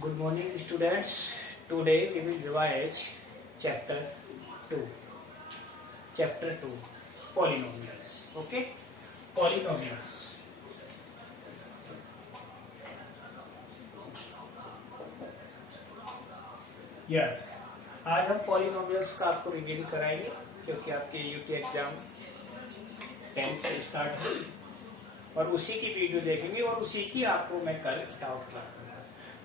Good morning, students. Today we will revise chapter 2. Chapter 2, polynomials. Okay, polynomials. Yes, आज हम polynomials का आपको reveal कराएंगे क्योंकि आपके यूटी एग्जाम 10 से स्टार्ट है और उसी की वीडियो देखेंगे और उसी की आपको मैं कल डाउट क्लास दूंगा।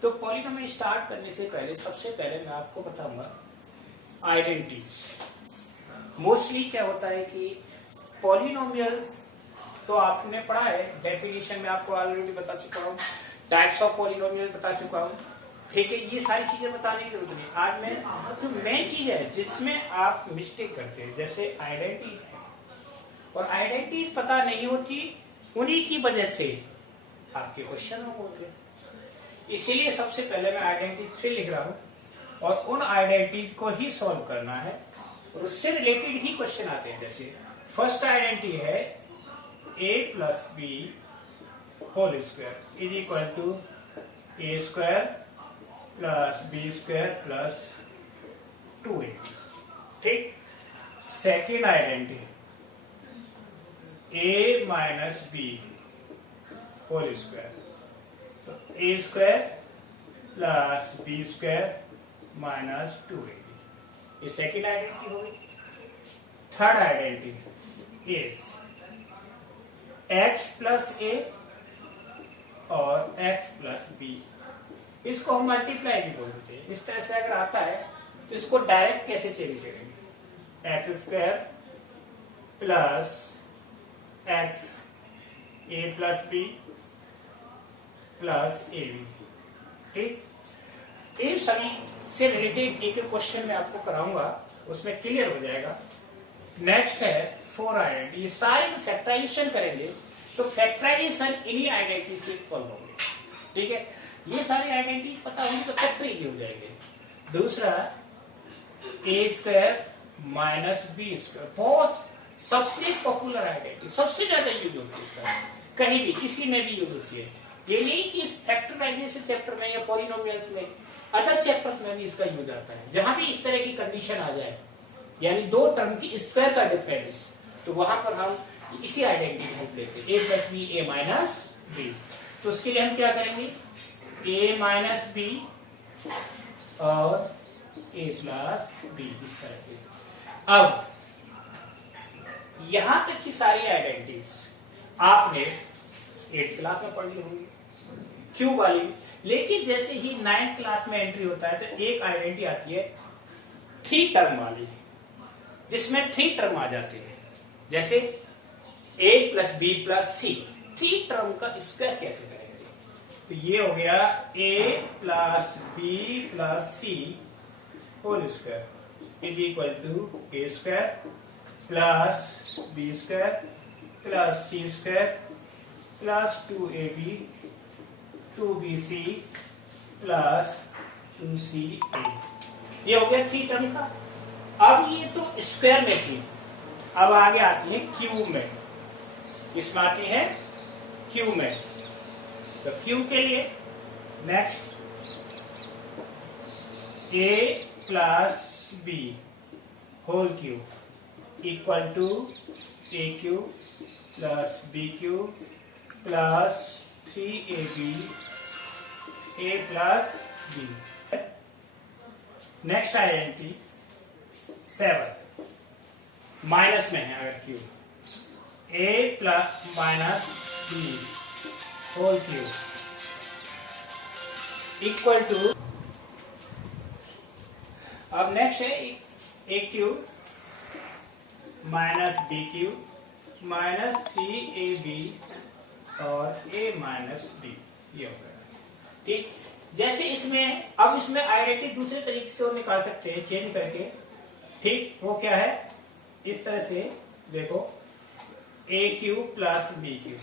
तो पॉलिनोमियल स्टार्ट करने से पहले सबसे पहले मैं आपको बताऊंगा आइडेंटिटीज। मोस्टली क्या होता है कि पॉलिनोमियल्स तो आपने पढ़ा है, डेफिनेशन में आपको ऑलरेडी बता चुका हूँ, टाइप्स ऑफ पॉलिनोमियल बता चुका हूँ। ठीक है, ये सारी चीजें बताने की जरूरत नहीं। आज मैं जो मेन चीज है जिसमें आप मिस्टेक करते हैं, जैसे आइडेंटिटीज है, और आइडेंटिटीज पता नहीं होती, उन्हीं की वजह से आपके क्वेश्चन होंगे। इसीलिए सबसे पहले मैं आइडेंटिटीज फिर लिख रहा हूँ और उन आइडेंटिटीज को ही सॉल्व करना है और उससे रिलेटेड ही क्वेश्चन आते हैं। जैसे फर्स्ट आइडेंटिटी है a plus B whole square is equal to A square plus B square plus 2a। ठीक। Second identity a minus B whole square, तो A square plus B square minus 2a, ये second identity होगी। Third identity is x plus A और x plus B, इसको हम multiply भी बोल देते हैं। इस तरह से अगर आता है तो इसको डायरेक्ट कैसे चेंज करेंगे, x square plus x a plus B plus A B. ठीक, ये सभी से रिलेटेड एक क्वेश्चन मैं आपको कराऊंगा, उसमें क्लियर हो जाएगा। नेक्स्ट है फोर आइडेंटिटी। ये सारे जो फैक्टराइजेशन करेंगे तो फैक्टराइजेशन इन्हीं आइडेंटिटी से सॉल्व होंगे। ठीक है, ये सारी आइडेंटिटी पता होंगी तो फैक्टराइज हो जाएंगे। दूसरा A square minus B square, बहुत सबसे पॉपुलर आइडेंटिटी, सबसे ज्यादा यूज होती है इसका, कहीं भी किसी में भी यूज होती है। ये नहीं कि इस फैक्टराइजेशन चैप्टर में या पॉलिनोमियल्स में, अदर चैप्टर्स में भी इसका यूज आता है। जहां भी इस तरह की कंडीशन आ जाए, यानी दो टर्म की स्क्वायर का डिफरेंस, तो वहां पर हम इसी आइडेंटिटी को लेते हैं, ए plus B A minus B. तो उसके लिए हम क्या करेंगे, ए माइनस बी और ए प्लस बी, इस तरह से। अब यहां तक की सारी आइडेंटिटीज आपने 8th क्लास में पढ़ ली होंगी, क्यूब वाली। लेकिन जैसे ही 9th क्लास में एंट्री होता है तो एक आइडेंटिटी आती है 3 टर्म वाली, जिसमें 3 टर्म आ जाते हैं। जैसे a plus B plus c, 3 term का स्क्वायर कैसे करेंगे, तो ये हो गया a plus B plus c whole square is equal to A square plus B square plus C square plus 2ab 2bc plus 2ca। ये हो गया 3 टर्म का। अब ये तो स्क्वायर में थी, अब आगे आती है क्यूब में। किसमें आती है, क्यूब में। तो क्यूब के लिए next a plus B whole cube equal to A cube plus B cube plus 3ab a plus B. Next identity 7 minus में है, अगर cube a plus minus B whole cube equal to, अब next है A cube minus B cube minus 3ab और a minus B, ये हो गया। ठीक, जैसे इसमें अब इसमें आइडेंटिटी दूसरे तरीके से और निकाल सकते हैं, चेंज करके। ठीक, वो क्या है, इस तरह से देखो, ए क्यूब प्लस बी क्यूब,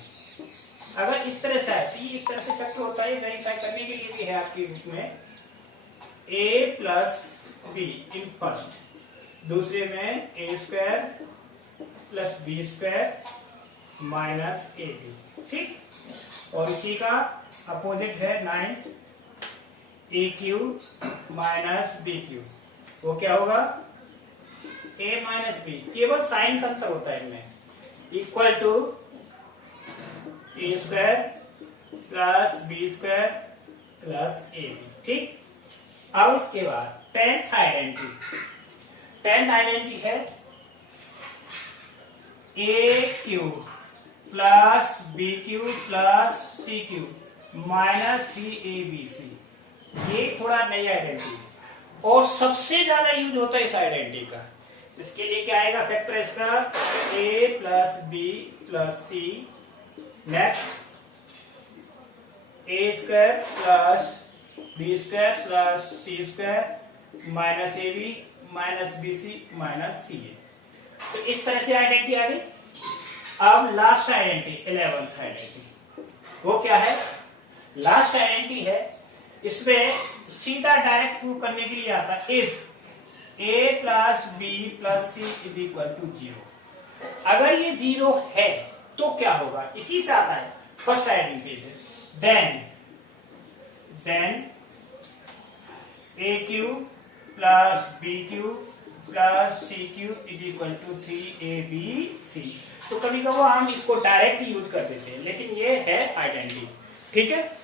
अगर इस तरह से है, इस तरह से फैक्टर होता है, वेरीफाई करने के लिए भी है आपके उसमें A plus B in first, दूसरे में A square plus B square minus A B. ठीक, और इसी का अपोजिट है 9th, A cube minus B cube, वो क्या होगा ए माइनस बी, केवल साइन का अंतर होता है इनमें, equal to A square plus B square plus A B. ठीक, अब इसके बाद टेंथ आइडेंटिटी है A cube plus B cube plus C cube minus 3abc। ये थोड़ा नई आइडेंटिटी और सबसे ज्यादा यूज होता है इस आइडेंटिटी का। इसके लिए क्या आएगा फैक्टर इसका a plus B plus C, next A square plus B square plus C square minus A B minus B C minus C A. तो इस तरह से आइडेंटिटी आ गई। अब लास्ट आइडेंटिटी 11th आइडेंटिटी, वो क्या है? लास्ट आइडेंटिटी है, इसमें सीधा डायरेक्ट प्रूव करने के लिए आता है if a plus B plus C is equal to 0। अगर ये 0 है तो क्या होगा? इसी से आता है फर्स्ट आइडेंटिटी है, then a cube plus B cube plus C cube is equal to 3abc। तो कभी कभी हम इसको डायरेक्ट यूज कर देते हैं, लेकिन ये है आइडेंटिटी। ठीक है,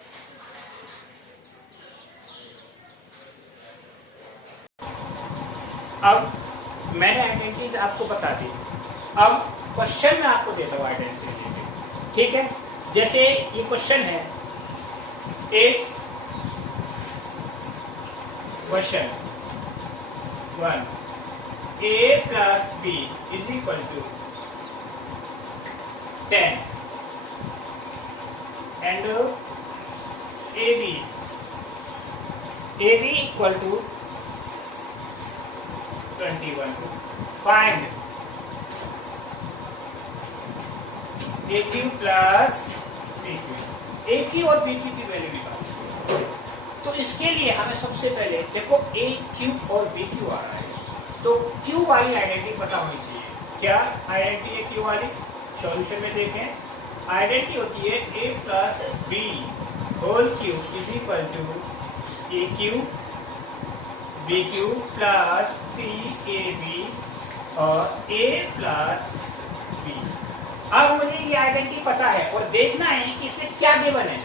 अब मैंने आइडेंटिटीज आपको बता दी, अब क्वेश्चन में आपको देता हूं आइडेंटिटी। ठीक है, जैसे ये क्वेश्चन है, एक question 1 a plus b is equal to 10 and ab equal to 21। Find a cube plus B cube, a cube और बी क्यू की वैल्यू निकालो। तो इसके लिए हमें सबसे पहले देखो ए क्यू और बी क्यू आ रहा है, तो क्यू वाली आइडेंटिटी पता होनी चाहिए। क्या आइडेंटिटी है क्यू वाली? सॉल्यूशन में देखें, आइडेंटिटी होती है A plus B whole cube is equal to A cube B cube plus 3ab और a प्लस बी। अब मुझे ये आइडेंटिटी पता है और देखना है कि इससे क्या गिवन है,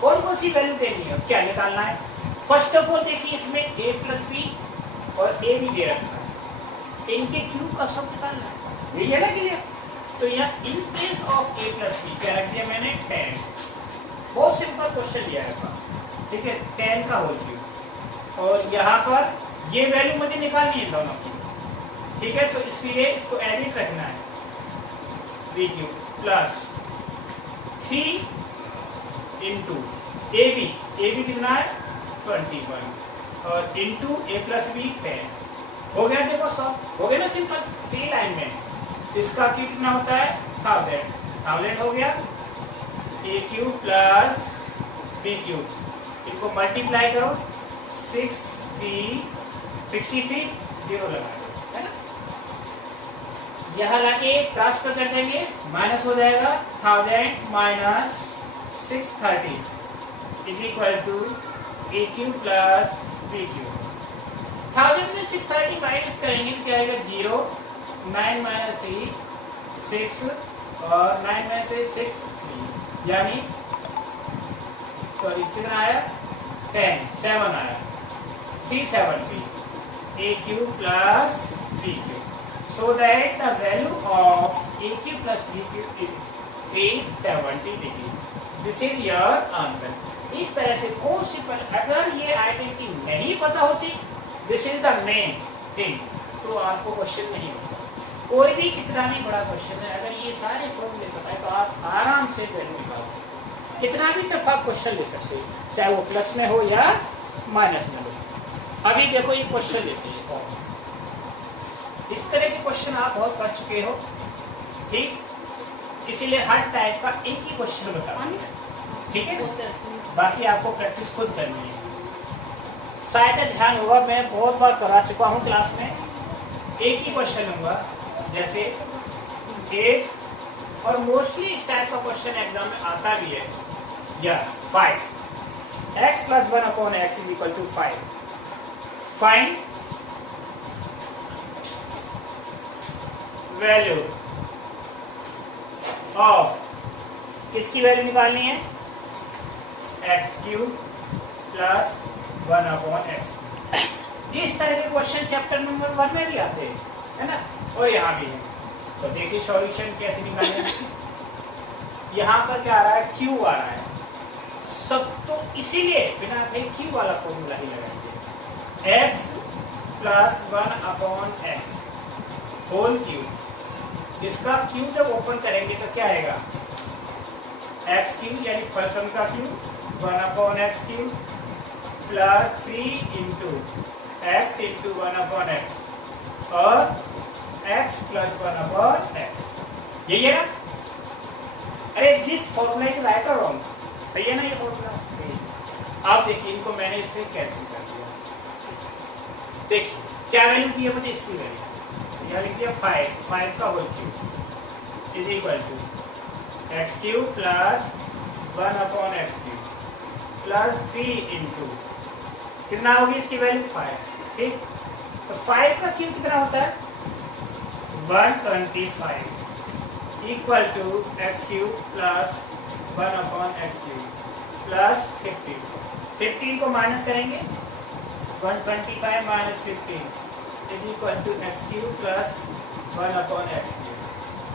कौन कौन सी वैल्यू देनी है, क्या निकालना है। फर्स्ट ऑफ ऑल देखिए, इसमें a प्लस बी और a भी दे रखा है, इनके क्यू का सब निकालना है, यही है ना क्लियर? तो यहाँ in case of a plus b क्या रख दिया मैंने 10। बहुत सिंपल क्वेश्चन लिया है, ठीक है, 10 का होल क्यू, और यहाँ पर ये वैल्यू मुझे निकालनी है दोनों की। ठीक है, तो इसलिए इसको एडिट रखना है, b cube plus 3 into a b कितना है 21 और इंटू ए प्लस बी 10। हो गया, देखो सब हो गया ना, सिंपल 3 लाइन में। इसका क्यू कितना होता है 1000 हो गया। ए क्यू प्लस बी क्यू, इनको मल्टीप्लाई करो 63 0 लगा दो, है ना। यहां लाके ट्रांसफर कर देंगे, माइनस हो जाएगा 1000 minus 630 is equal to A cube plus B cube. 1000 में 630 माइनस करेंगे तो क्या आएगा 0, 9 माइनस 3 6 और 9 माइनस 6 3, यानी सॉरी कितना आया 10 7 आया 370 a Q plus b Q. So that the value of a Q plus b Q is 370 degree. This is your answer. इस तरह से बहुत सिंपल, अगर ये आइडेंटिटी नहीं पता होती, this is the main thing, तो आपको क्वेश्चन नहीं होता। कोई भी कितना भी बड़ा क्वेश्चन है, अगर ये सारे फॉर्मूले पता है तो आप आराम से वैल्यू निकाल सकते, कितना भी तरफ आप क्वेश्चन ले सकते हो, चाहे वो प्लस में हो या माइनस में हो। अभी देखो ये क्वेश्चन लेते हैं, इस तरह के क्वेश्चन आप बहुत कर चुके हो, ठीक, इसीलिए हर टाइप का एक ही क्वेश्चन बताऊंगा, ठीक है, बाकी आपको प्रैक्टिस खुद करनी है। शायद ध्यान होगा, मैं बहुत बार करा चुका हूँ क्लास में, एक ही क्वेश्चन होगा, जैसे एज, और मोस्टली इस टाइप का क्वेश्चन एग्जाम में आता भी है, या 5 x plus 1 upon x is equal to 5। Find value of, किसकी वैल्यू निकालनी है, x cube plus 1 upon x. इस तरह के क्वेश्चन चैप्टर नंबर 1 में भी आते हैं, है ना, और यहाँ भी है। तो देखिए सॉल्यूशन कैसे निकालेंगे। यहाँ पर क्या आ रहा है, क्यू आ रहा है सब, तो इसीलिए बिना कहीं क्यू वाला फॉर्मूला ही लगाएंगे, x plus 1 upon x whole cube. इसका क्यूब जब ओपन करेंगे तो क्या आएगा, एक्स क्यूब यानी पर्सन का cube 1 upon x cube plus 3 into x into 1 upon x और x प्लस 1 अपॉन एक्स। यही है ना, अरे जिस फॉर्मूला इज राइट और रॉन्ग, सही है ना ये फॉर्मूला। आप देखिए इनको मैंने इससे कैंसिल कर दिया। देखिए क्या वैल्यू की है मुझे, इसकी वैल्यू यहाँ लिख दिया 5 का whole cube is equal to x cube plus 1 upon x cube plus 3 into कितना होगी इसकी वैल्यू 5। ठीक, तो 5 का क्यूब कितना होता है 125 equal to x cube plus 1 upon x cube plus 15 को माइनस करेंगे 125 minus 15 is equal to x cube plus 1 upon x cube.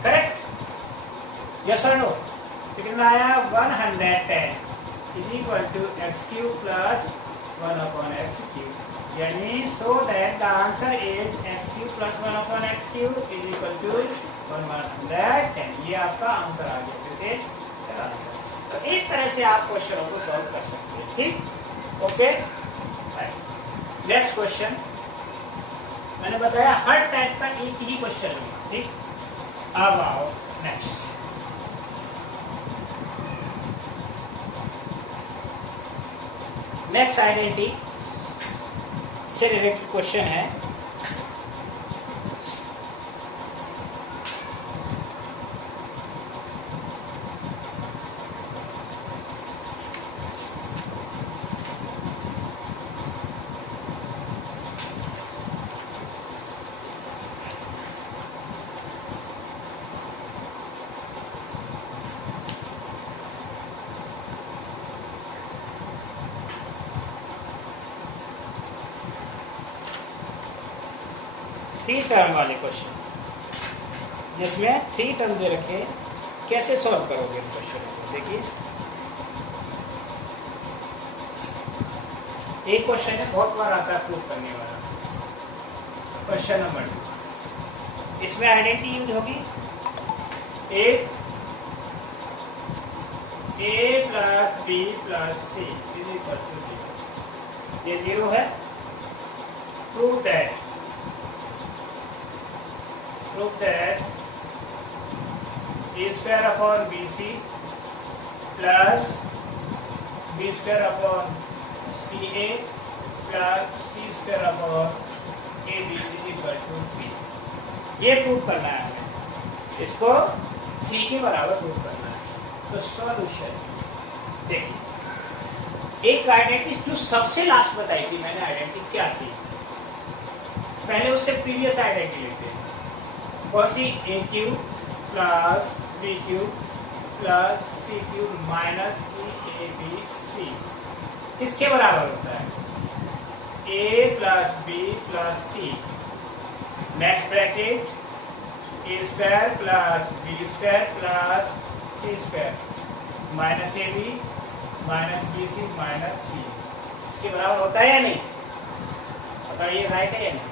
Correct, yes और नो। कितना आया 110 is equal to x cube plus 1 upon x cube, यानी so that the answer is X cube plus 1 upon x cube is equal to 110। ये आपका answer आ गया, जैसे answer. तो इस तरह से आप क्वेश्चनों को सॉल्व कर सकते हैं। ठीक, ओके। नेक्स्ट क्वेश्चन, मैंने बताया हर टाइप का एक ही क्वेश्चन होगा। ठीक, अब आओ नेक्स्ट। नेक्स्ट आइडेंटिटी से रिलेटेड क्वेश्चन है, थ्री टर्म वाले क्वेश्चन, जिसमें 3 टर्म दे रखे, कैसे सॉल्व करोगे इस क्वेश्चन को। देखिए एक क्वेश्चन है, बहुत बार आता है प्रूव करने वाला, क्वेश्चन नंबर 2। इसमें आइडेंटिटी यूज होगी A plus B plus C is equal to 0। ये 0 है। Prove that a square upon bc plus b square upon ca plus c square upon ab is equal to 3। ये prove करना है हमें, इसको 3 के बराबर प्रूव करना है। तो सॉल्यूशन देखिए, एक आइडेंटिटी जो सबसे लास्ट बताई थी मैंने, आइडेंटिटी क्या थी, पहले उससे प्रीवियस आइडेंटिटी लेते हैं। कौन सी, A cube plus B cube plus C cube minus 3ab/c किसके बराबर होता है, a plus B plus C, next bracket A square plus B square plus C square minus ab minus bc minus c, इसके बराबर होता है या नहीं, बताइए राइट है या नहीं।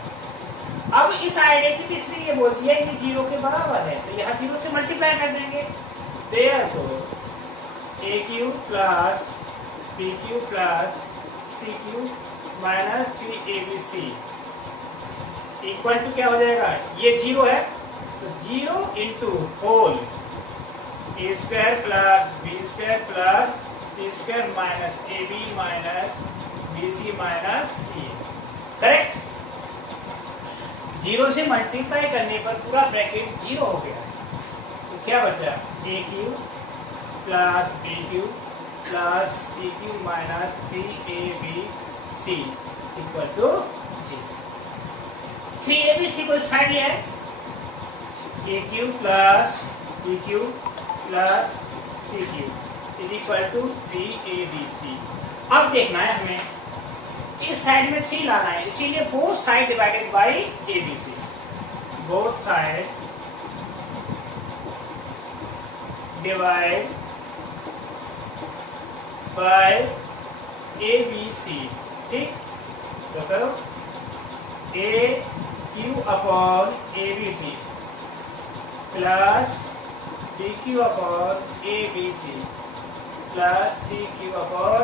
अब इस आइडेंटिटी इसलिए ये बोल दिया कि 0 के बराबर है, तो यहाँ 0 से मल्टीप्लाई कर देंगे। Therefore A cube plus B cube plus C cube minus 3abc equal to क्या हो जाएगा, ये 0 है तो 0 into whole A square plus B square plus C square minus ab minus bc minus c। Correct, 0 से multiply करने पर पूरा ब्रैकेट 0 हो गया, तो क्या बचा, A cube plus B cube plus C cube minus 3abc equal to जी। 3abc को साइड लिया है, A cube plus B cube plus C cube is equal to 3abc। अब देखना है हमें इस साइड में 3 लाना है, इसीलिए both side divided by abc, both side divide by abc। ठीक, तो करो A cube upon abc plus D cube upon abc plus C cube upon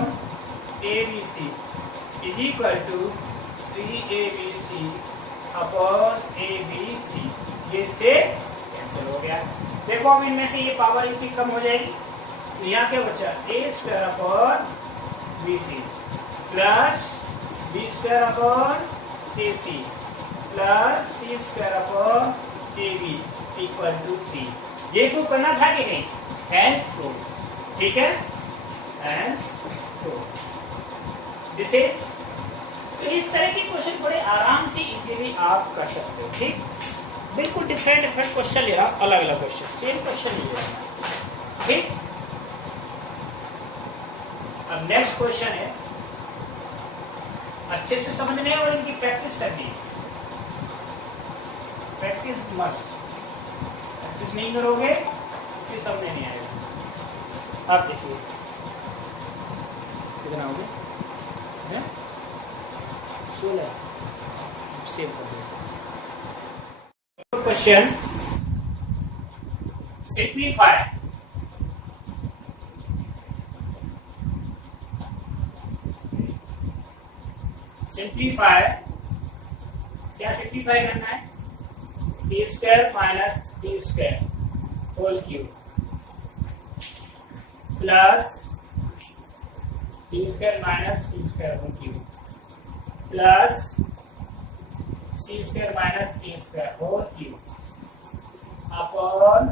abc is equal to 3abc upon abc। ये से cancel हो गया। देखो अब इनमें से ये पावर इतनी कम हो जाएगी, तो यहाँ क्या बचा, A square upon bc plus B square upon ac plus C square upon ab equal to 3। ये प्रूव करना था कि नहीं, हैंस प्रूव। ठीक है, हैंस प्रूव। दिस इज, तो इस तरह के क्वेश्चन बड़े आराम से इजीली आप कर सकते हो। ठीक, बिल्कुल डिफरेंट क्वेश्चन ले रहा, अलग अलग क्वेश्चन, सेम क्वेश्चन नहीं ले रहा। ठीक, अब नेक्स्ट क्वेश्चन है, अच्छे से समझने और इनकी प्रैक्टिस करनी है। प्रैक्टिस मस्ट, प्रैक्टिस नहीं करोगे फिर समझ नहीं आएगा। आप देखिए कितना हो गया, 16, सेव कर दो। क्वेश्चन सिंप्लीफाई, सिंप्लीफाई क्या सिंप्लीफाई करना है, D square minus D square whole cube plus D square minus C square whole cube plus C square minus D square whole cube upon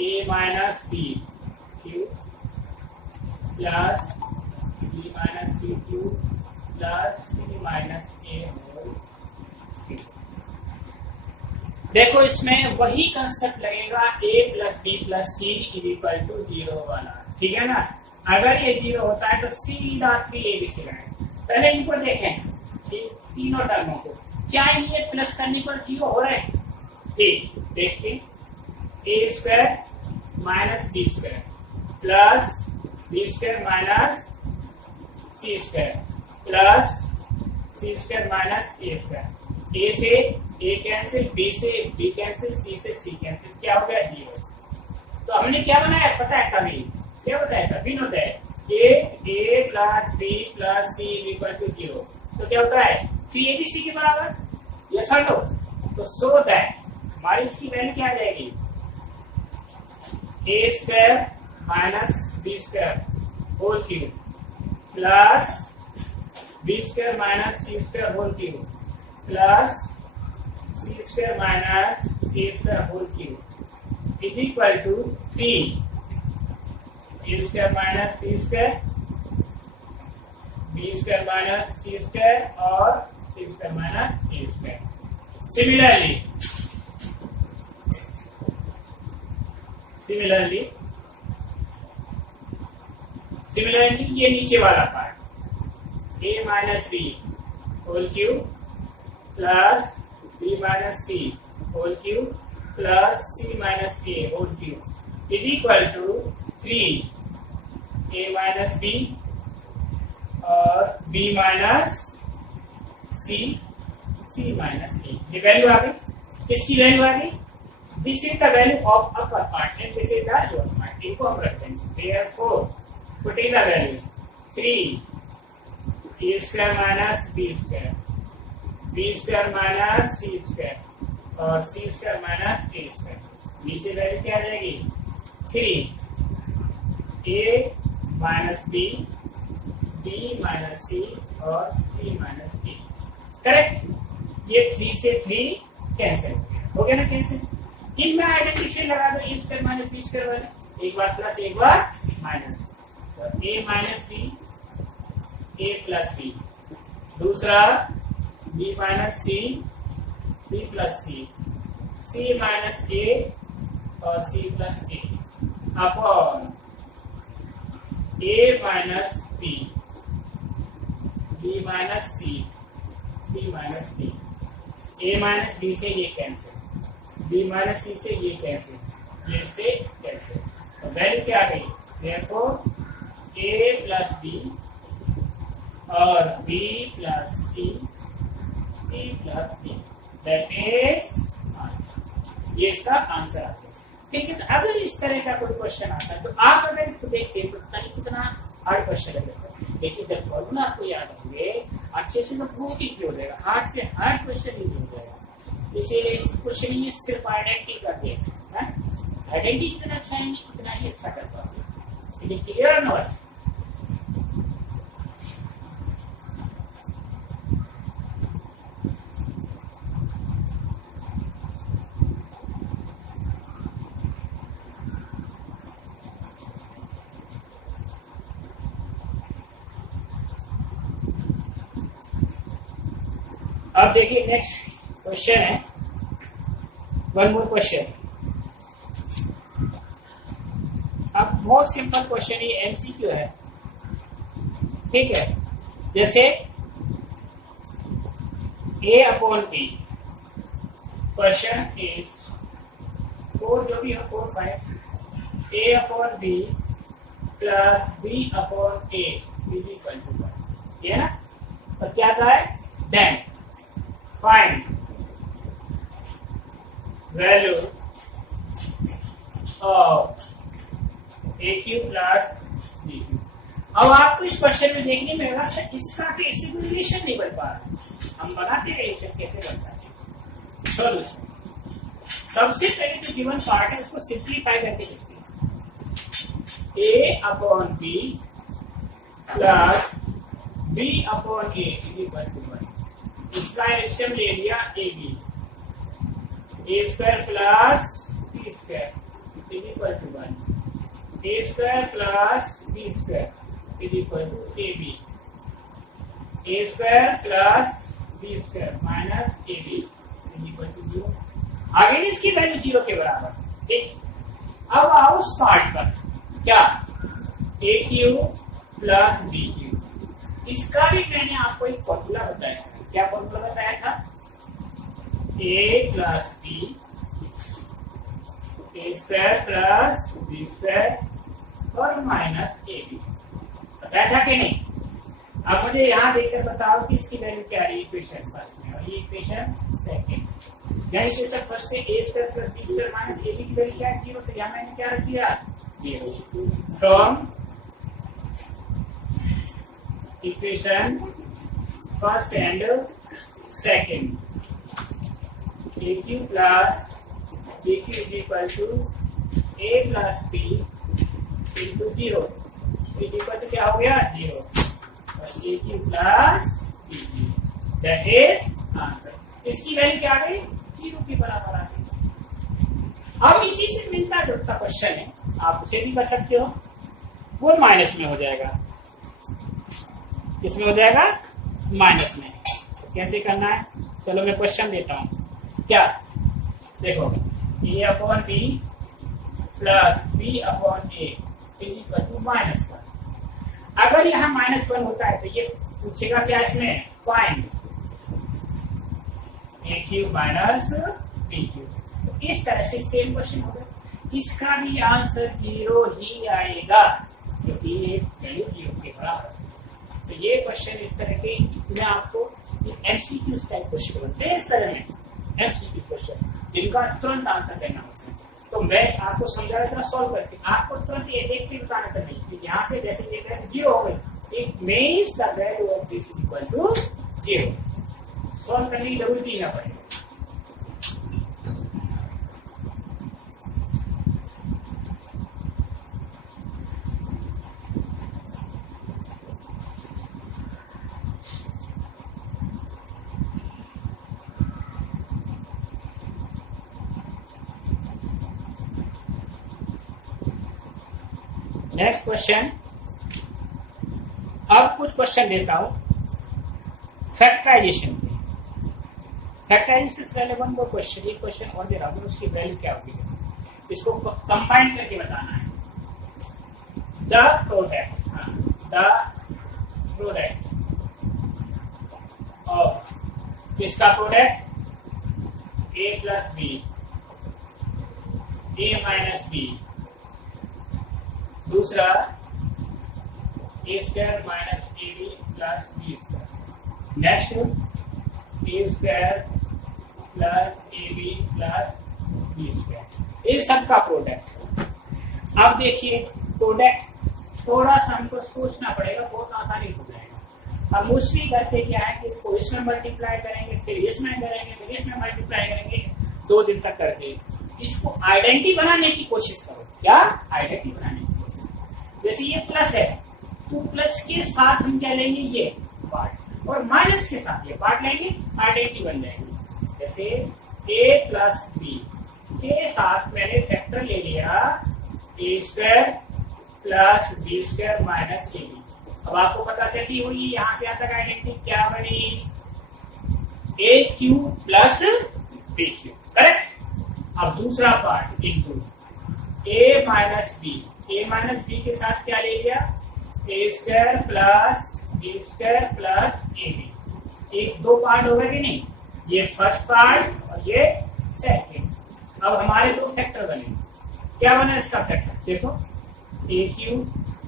A minus B cube plus B minus C cube plus C minus A whole cube. देखो इसमें वही concept लगेगा, a plus B plus C is equal to 0 वाला। ठीक है ना, अगर ये 0 होता है तो सीधा 3abc लगाएं। पहले इनको देखें, तीनों टर्मों को, क्या ये प्लस करने पर 0 हो रहे हैं। ठीक, देखते A square minus B square plus B square minus C square plus C square minus A square. A से ए कैंसिल, बी से बी कैंसिल, सी से सी कैंसिल, क्या हो गया 0। तो हमने क्या बनाया पता है, कभी क्या बताया था, बिन होता है A plus B plus C equal to 0। तो क्या होता है 3abc के बराबर, यस और नो। तो सो दैट हमारी इसकी वैल्यू क्या आ जाएगी, A square minus B square whole cube plus B square minus C square whole cube plus C square minus A square whole cube is equal to 3 A square minus B square, B square minus C square और सी square minus ए square. Similarly ये नीचे वाला part A minus B whole cube plus B minus C whole cube plus C minus A whole cube is equal to 3 a minus b और b minus c, c minus a. ये value आ गई, किसकी value आ गई, this is the value of upper part and this is the lower part. इनको हम रखते हैं, therefore putting the value 3 A square minus B square, B square minus C square और सी स्क्वायर माइनस ए स्क्वायर। नीचे value क्या आ जाएगी 3 a minus b, b minus सी और सी माइनस ए। करेक्ट, ये 3 से 3 कैंसिल हो गया ना, कैंसिल। इनमें आइडेंटिफाई लगा दो, a square minus B square वाले एक बार प्लस एक बार माइनस, तो a minus b a plus b, दूसरा b minus c b plus c, c minus a और c plus a upon a minus b b minus c c minus d, a minus b से ये cancel, b minus c से ये cancel, ये से cancel, तो value क्या आ गई, देखो a प्लस b और b plus c c plus d, that is answer. ये इसका आंसर आ गया। ठीक है, तो अगर इस तरह का कोई क्वेश्चन आता है तो आप अगर इसको देखते हैं तो बताइए कितना हार्ड क्वेश्चन है। देखिए जब फॉर्मूला आपको याद होंगे अच्छे से तो बहुत ही हो जाएगा, हार्ड से हार्ड क्वेश्चन ही हो जाएगा। इसीलिए कुछ नहीं है, सिर्फ आइडेंटिटी कर दे, आइडेंटिटी कितना अच्छा है उतना ही अच्छा कर पाओगे। Clear not? अब देखिए नेक्स्ट क्वेश्चन है, वन मोर क्वेश्चन। अब बहुत सिंपल क्वेश्चन, ये एमसीक्यू है। ठीक है, जैसे a upon b, question is 4 जो भी है 4 5 a upon b plus b upon a is equal to 1, ये ना। तो क्या कहा है, then find value of a cube plus B cube. अब आपको इस क्वेश्चन में देखने में लगा इसका कैसे रिलेशन नहीं बन पा रहा, हम बनाते हैं रिलेशन कैसे बनता है। सॉल्यूशन, सबसे पहले जो गिवन पार्ट है उसको सिंप्लीफाई करके देखते हैं। A upon B plus B upon A is equal to 1। इसका एलसीएम ले लिया A B, A square plus B square is equal to 1, A square plus B square is equal to A B, A square plus B square minus A B is equal to 0। आगे इसकी value 0 के बराबर। ठीक, अब आओ उस part पर, क्या ए क्यू प्लस बी क्यू। इसका भी मैंने आपको एक फॉर्मूला बताया, क्या फॉर्मूला बताया था, a plus B A square plus B square और माइनस ए बी, बताया था कि नहीं। अब मुझे यहाँ देखकर बताओ कि इसकी वैल्यू क्या है, इक्वेशन फर्स्ट में और ये इक्वेशन सेकंड। यहाँ इक्वेशन फर्स्ट से a square plus B square minus A b की वैल्यू क्या है, 0। तो यहाँ मैंने क्या रख दिया, 0 from equation first and second, A cube plus B cube is equal to A plus B into 0 is equal to क्या हो गया, 0 और A cube plus B cube, that is answer. इसकी वैल्यू क्या आ गई, 0 के बराबर आ गई। अब इसी से मिलता जुलता क्वेश्चन है, आप उसे भी कर सकते हो, वो माइनस में हो जाएगा। किसमें हो जाएगा, माइनस में। तो कैसे करना है, चलो मैं क्वेश्चन देता हूं। क्या देखो, A upon B plus B upon A is equal to -1। अगर यहाँ -1 होता है तो ये पूछेगा क्या, इसमें find a cube minus B Q. तो इस तरह से सेम क्वेश्चन होगा, इसका भी आंसर 0 ही आएगा क्योंकि ये वैल्यू 0 के बराबर। तो ये क्वेश्चन इस तरह के, मैं आपको एमसीक्यू टाइप क्वेश्चन बनते हैं, इस तरह में एमसीक्यू क्वेश्चन जिनका तुरंत आंसर देना होता है। तो मैं आपको समझा रहा था सॉल्व करके, आपको तुरंत ये देख के बताना चाहिए कि यहाँ से जैसे ये वैल्यू 0 हो गई, it means the value of this is equal to 0। Solve करने की जरूरत ही ना पड़ेगी। नेक्स्ट क्वेश्चन, अब कुछ क्वेश्चन देता हूं फैक्टराइजेशन पे। फैक्टराइजेशन से पहले वन मोर क्वेश्चन, एक क्वेश्चन और दे रहा हूं, उसकी वैल्यू क्या होगी इसको कंबाइन करके बताना है। द प्रोडक्ट ऑफ किसका product A plus B, A minus B, दूसरा A square minus A B plus B square, next A square plus A B plus B square, ये सबका प्रोडक्ट। अब देखिए प्रोडक्ट थोड़ा सा हमको सोचना पड़ेगा, बहुत आसानी हो जाएगा। हम उससे करते क्या है कि इसको इसमें मल्टीप्लाई करेंगे, फिर इसमें करेंगे, फिर इसमें मल्टीप्लाई करेंगे, 2 दिन तक करके इसको आइडेंटिटी बनाने की कोशिश करो। क्या आइडेंटिटी बनाने की कोशिश, जैसे ये प्लस है तो प्लस के साथ हम क्या लेंगे ये पार्ट, और माइनस के साथ ये पार्ट लेंगे, आइडेंटिटी बन जाएगी। जैसे ए प्लस बी के साथ मैंने फैक्टर ले लिया A square plus B square minus A B. अब आपको पता चलती हुई यहां से यहां तक आइडेंटिटी क्या बनी, A cube plus B cube, correct. अब दूसरा part into A minus B के साथ क्या ले लिया A square plus B square plus A B. एक 2 पार्ट हो गए कि नहीं, ये फर्स्ट पार्ट और ये सेकंड। अब हमारे 2 फैक्टर बने, क्या बना इसका फैक्टर देखो, a cube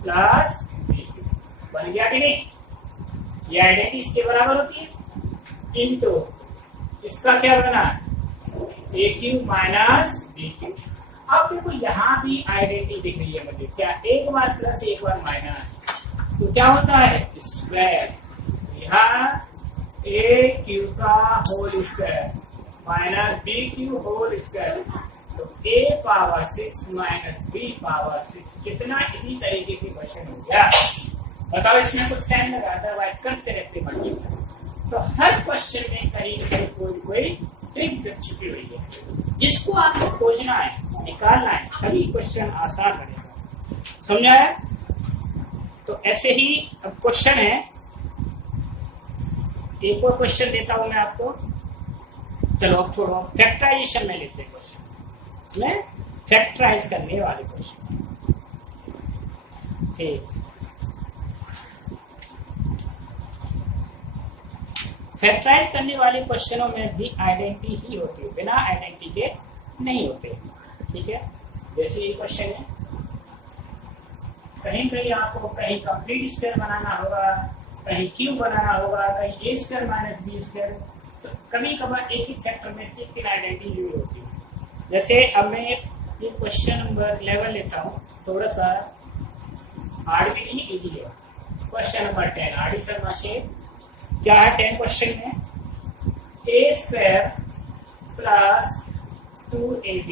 plus B Q बन गया कि नहीं। ये आइडेंटिटी इसके बराबर होती है, इनटू इसका क्या बना ए क्यू माइनस बी क्यू। अब देखो यहाँ भी आइडेंटिटी दिख रही है मुझे, क्या एक बार प्लस एक बार माइनस, तो क्या होता है स्क्वायर, यहाँ ए क्यू का whole square minus B cube whole square, तो a power 6 minus b power 6, कितना इसी तरीके से क्वेश्चन हो गया। बताओ इसमें कुछ टाइम लगा, अदरवाइज करते रहते मल्टीप्लाई। तो हर क्वेश्चन में करीब कोई ट्रिक छुपी हुई है, जिसको आपको खोजना है, निकालना है, तभी क्वेश्चन आसान बनेगा। समझा है? तो ऐसे ही अब क्वेश्चन है, एक और क्वेश्चन देता हूं मैं आपको। चलो अब छोड़ो, फैक्टराइजेशन में लेते हैं क्वेश्चन, में फैक्टराइज करने वाले क्वेश्चन। ठीक, फैक्टराइज करने वाले क्वेश्चनों में भी आइडेंटिटी ही होती है, बिना आइडेंटिटी के नहीं होते। ठीक है, जैसे ये क्वेश्चन है, कहीं कहीं आपको कहीं कंप्लीट स्क्वायर बनाना होगा, कहीं क्यूब बनाना होगा, कहीं ए स्क्वायर माइनस बी स्क्वायर, तो कभी कभार एक ही फैक्टर में 3 आइडेंटिटी यूज होती है। जैसे अब मैं ये क्वेश्चन नंबर 11 लेता हूँ, थोड़ा सा हार्ड भी नहीं, इजी है। Question number 10 R D Sharma से, क्या है 10 क्वेश्चन में, ए स्क्वायर प्लस 2ab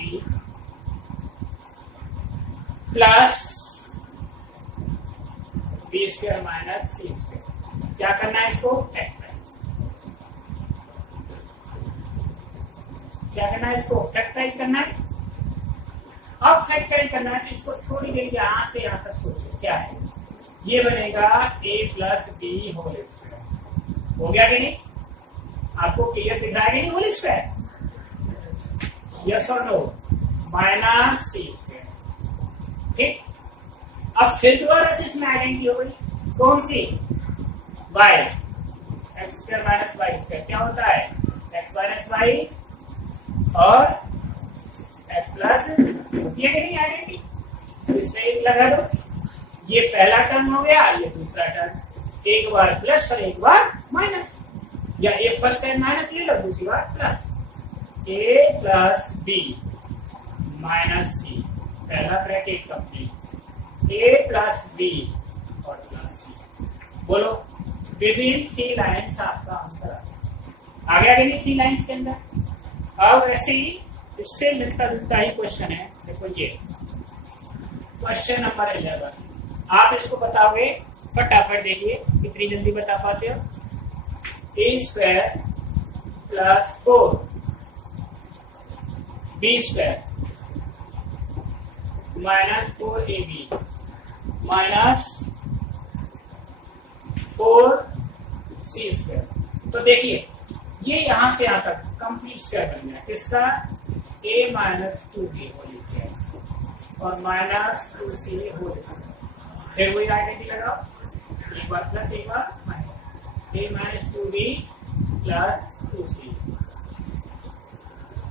प्लस बी स्क्वायर माइनस सी स्क्वायर, क्या करना है इसको फैक्टराइज, क्या करना है इसको फैक्टराइज करना है। अब फैक्टराइज करना है तो इसको थोड़ी देर यहां से यहां तक सोचो, क्या है ये बनेगा a plus B whole square, हो गया कि नहीं, आपको क्लियर दिख रहा है कि नहीं, होल स्क्वायर, यस और नो, माइनस सी स्क्वायर। ठीक, अब फिर दोबारा से इसमें आइडेंटिटी हो गई, कौन सी, y x square minus y square, क्या होता है एक्स माइनस वाई और एक्स प्लस, होती है कि नहीं आइडेंटिटी, तो इसमें एक लगा दो, ये पहला टर्म हो गया, ये दूसरा टर्म, एक बार प्लस और एक बार माइनस, या एक फर्स्ट टाइम माइनस ले लो, दूसरी बार प्लस, ए प्लस बी माइनस सी, पहला ब्रैकेट कंप्लीट, ए प्लस बी और प्लस सी, बोलो विदिन 3 लाइन्स आपका आंसर आ गया कि नहीं 3 लाइन्स के अंदर। अब ऐसे ही इससे मिलता जुलता ही क्वेश्चन है, देखो ये क्वेश्चन नंबर 11, आप इसको बताओगे फटाफट, देखिए कितनी जल्दी बता पाते हो, A square plus 4 B square minus 4ab minus 4c²। तो देखिए ये यहां से यहां तक कंप्लीट स्क्वायर बन गया किसका, a minus 2b whole square और माइनस 2c होल स्क्वायर। फिर वही आइडेंटिटी लगाओ, एक बार प्लस एक बार minus, a minus 2b plus 2c,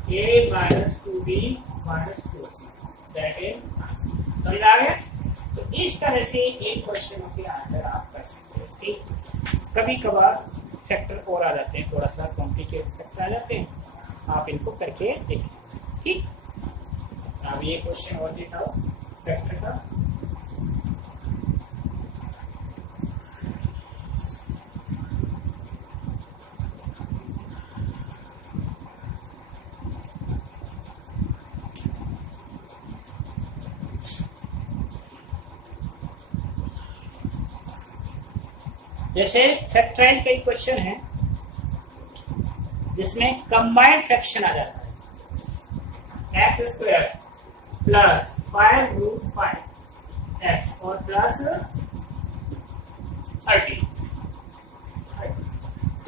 a minus 2b minus 2c, that is समझ आ गया। तो इस तरह से एक क्वेश्चन के आंसर आप कर सकते हो। ठीक, कभी कभार फैक्टर और आ जाते हैं, थोड़ा सा कॉम्प्लिकेट फैक्टर आ जाते हैं, आप इनको करके देखें। ठीक, अब ये क्वेश्चन और देखा हो फैक्टर का। जैसे फैक्टराइल कई क्वेश्चन है जिसमें कंबाइंड फ्रैक्शन आ जाता है, x² प्लस 5√5x और प्लस 30।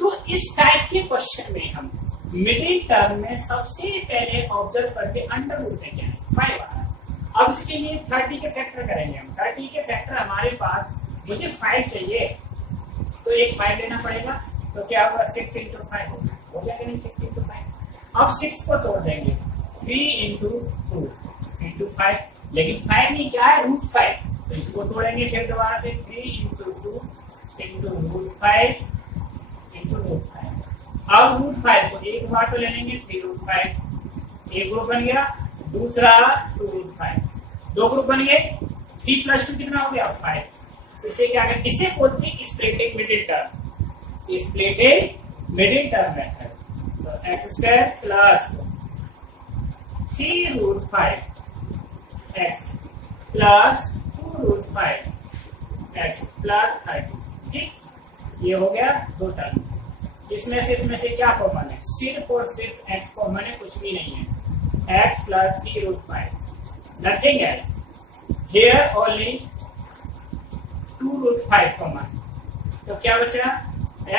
तो इस टाइप के क्वेश्चन में हम मिडिल टर्म में सबसे पहले ऑब्जर्व करके अंडर रूट में क्या है 5 आ रहा है। अब इसके लिए 30 के फैक्टर करेंगे हम। 30 के फैक्टर हमारे पास, मुझे 5 चाहिए तो एक 5 लेना पड़ेगा, तो क्या होगा 6 × 5 हो जाएगा नहीं 6 × 5। अब 6 को तोड़ देंगे 3 × 2 × 5, लेकिन 5 नहीं क्या है √5, तो इसको तोड़ेंगे फिर दोबारा से 3 × 2 × √5 × √5। अब √5 को एक बार तो ले लेंगे 3√5, एक ग्रुप बन गया, दूसरा 2√5, दो ग्रुप बन गए, 3 + 2 कितना हो गया 5। इसे क्या कहते हैं, इसे बोलते हैं splitting middle term, splitting middle term method. तो x² plus 3√5x plus 2√5x plus 30। ठीक, ये हो गया दो टर्म। इसमें से क्या कॉमन है, सिर्फ और सिर्फ x कॉमन है, कुछ भी नहीं है। x plus 3√5, nothing else, here only 2√5 common, तो क्या बचा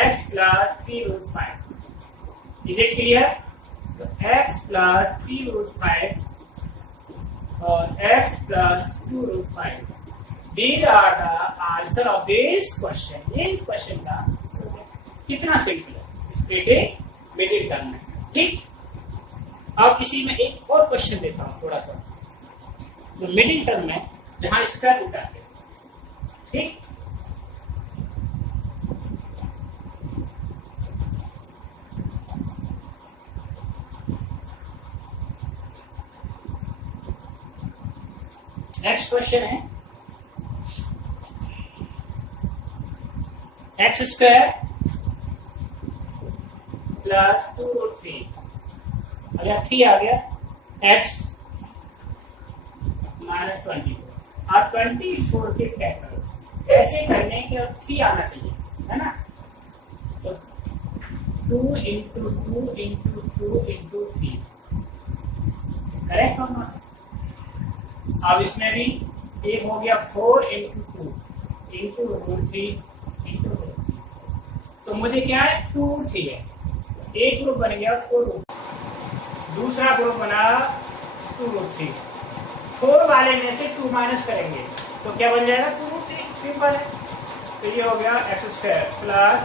x plus 3√5। Is it clear? तो x प्लस 3√5 और x plus 2√5, these are the answer of this question। ये इस क्वेश्चन का कितना सिंपल है, स्प्लिटिंग मिडिल टर्म में। ठीक, अब इसी में एक और क्वेश्चन देता हूं थोड़ा सा, जो मिडिल टर्म में जहां स्क्वायर रूट आते हैं। ठीक, नेक्स्ट क्वेश्चन है x² प्लस 2√3, अगर 3 आ गया, x माइनस 24। आप 24 के फैक्टर ऐसे करने के 3 आना चाहिए, है ना। तो 2 × 2 × 2 × 3, करेक्ट और नॉट। अब इसमें भी एक हो गया 4 × 2 × √3 × √3, तो मुझे क्या है 2 चाहिए। एक ग्रुप बन गया 4, दूसरा ग्रुप बना 2√3। 4 वाले में से 2 माइनस करेंगे तो क्या बन जाएगा 2√3, सिंपल है। तो ये हो गया x² plus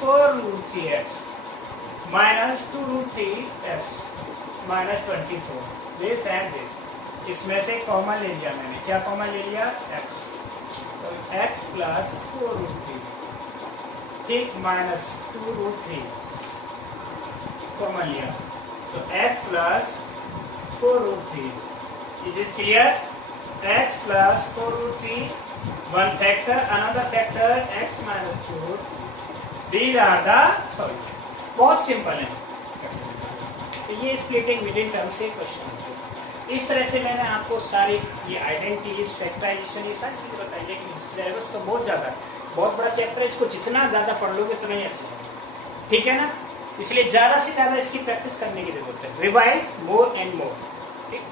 4√3x minus 2√3x minus 24, this and this. इसमें से कॉमन ले लिया मैंने, क्या कॉमन ले लिया x, तो x प्लस 4√3, ठीक, माइनस 2√3 कॉमन लिया, तो x plus 4√3। Is it clear? x plus 4√3, one factor, another factor x minus 4, these are the solution. बहुत सिंपल है। तो ये स्प्लिटिंग मिडिल टर्म से क्वेश्चन है। इस तरह से मैंने आपको सारी ये आइडेंटिटीज, फैक्टराइजेशन, ये सारी चीजें बताई, लेकिन सिलेबस तो बहुत ज्यादा है, बहुत बड़ा चैप्टर है, इसको जितना ज्यादा पढ़ लोगे उतना ही अच्छा है। ठीक है ना, इसलिए ज्यादा से ज्यादा इसकी प्रैक्टिस करने की जरूरत है, रिवाइज मोर एंड मोर। ठीक।